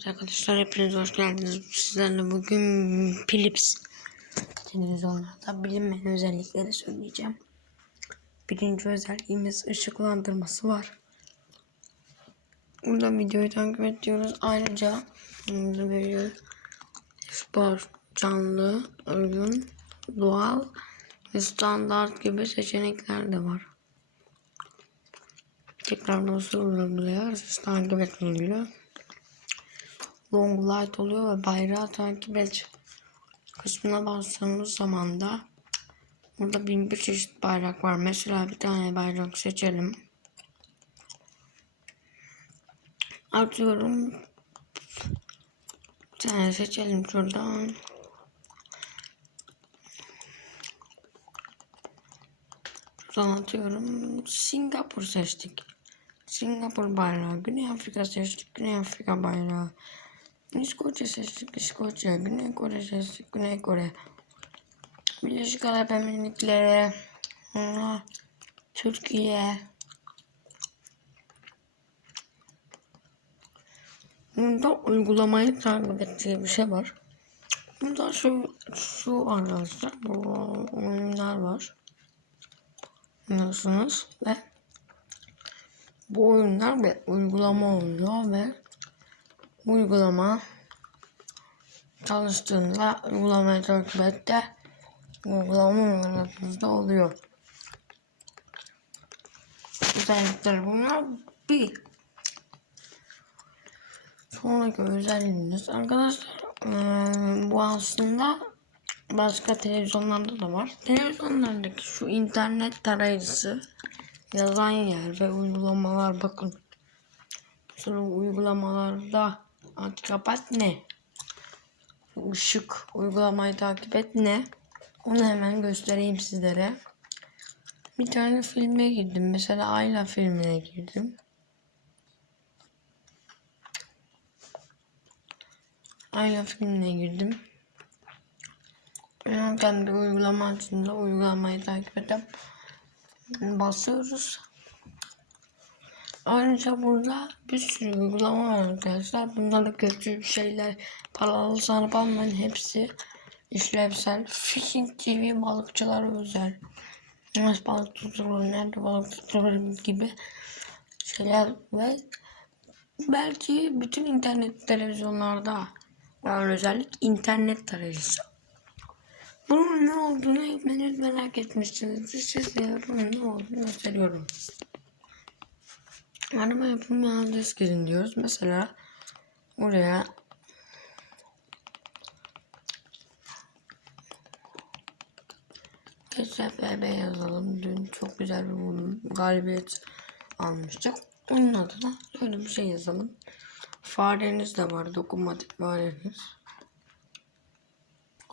Evet arkadaşlar hepiniz hoş geldiniz. Sizlerle bugün Philips televizyonlarda bilinmeyen özellikleri söyleyeceğim. Birinci özelliğimiz ışıklandırması var. Burada videoyu takip ediyoruz. Ayrıca böyle spor, canlı, oyun, doğal ve standart gibi seçenekler de var. Tekrar nasıl uyguluyor? Takip etmeliyor long light oluyor ve bayrağı takip et kısmına bastığımız zaman da burada bin bir çeşit bayrak var. Mesela bir tane bayrak seçelim. Atıyorum bir tane seçelim şuradan. Şuradan atıyorum. Singapur seçtik. Singapur bayrağı. Güney Afrika seçtik. Güney Afrika bayrağı. İskoçya seçtik. İskoçya. Güney Kore seçtik. Güney Kore. Birleşik Arap Emirlikleri. Türkiye. Bunda uygulamayı takip ettiği bir şey var. Bunda şu, şu arkadaşlar bu oyunlar var. Biliyorsunuz ve bu oyunlar bir uygulama oluyor ve uygulama çalıştığında uygulamayı takip et de uygulama uygulamanızda oluyor. Özellikler bunlar bir. Sonraki özelliğimiz arkadaşlar ee, bu aslında başka televizyonlarda da var. Televizyonlardaki şu internet tarayıcısı yazan yer ve uygulamalar bakın. Sonra uygulamalarda aç kapat ne? Işık uygulamayı takip et ne? Onu hemen göstereyim sizlere. Bir tane filme girdim. Mesela Ayla filmine girdim. Ayla filmine girdim. Ben bir uygulama açtığımda uygulamayı takip edip basıyoruz. Ayrıca burada bir sürü uygulama var arkadaşlar. Bunlarda kötü şeyler paralı sanıp almayın. Hepsi işlevsel. Fishing TV balıkçılara özel. Nasıl balık tutulur, nerede balık tutulur gibi şeyler ve belki bütün internet televizyonlarda yani özellik internet tarayıcısı. Bunun ne olduğunu hepiniz merak etmişsiniz. Size bunun ne olduğunu gösteriyorum. Arama yapım mühendis girin diyoruz. Mesela oraya KSFB yazalım. Dün çok güzel bir galibiyet almıştık. Onun adına şöyle bir şey yazalım. Fareniz de var. Dokunmatik fareniz.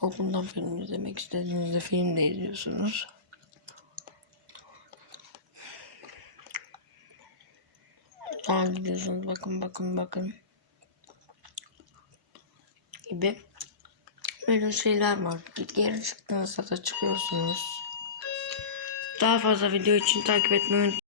Okuldan film izlemek istediğinizde film de izliyorsunuz. Daha gidiyorsunuz bakın bakın bakın. Gibi. Böyle şeyler var. Geri çıktığınızda da çıkıyorsunuz. Daha fazla video için takip etmeyi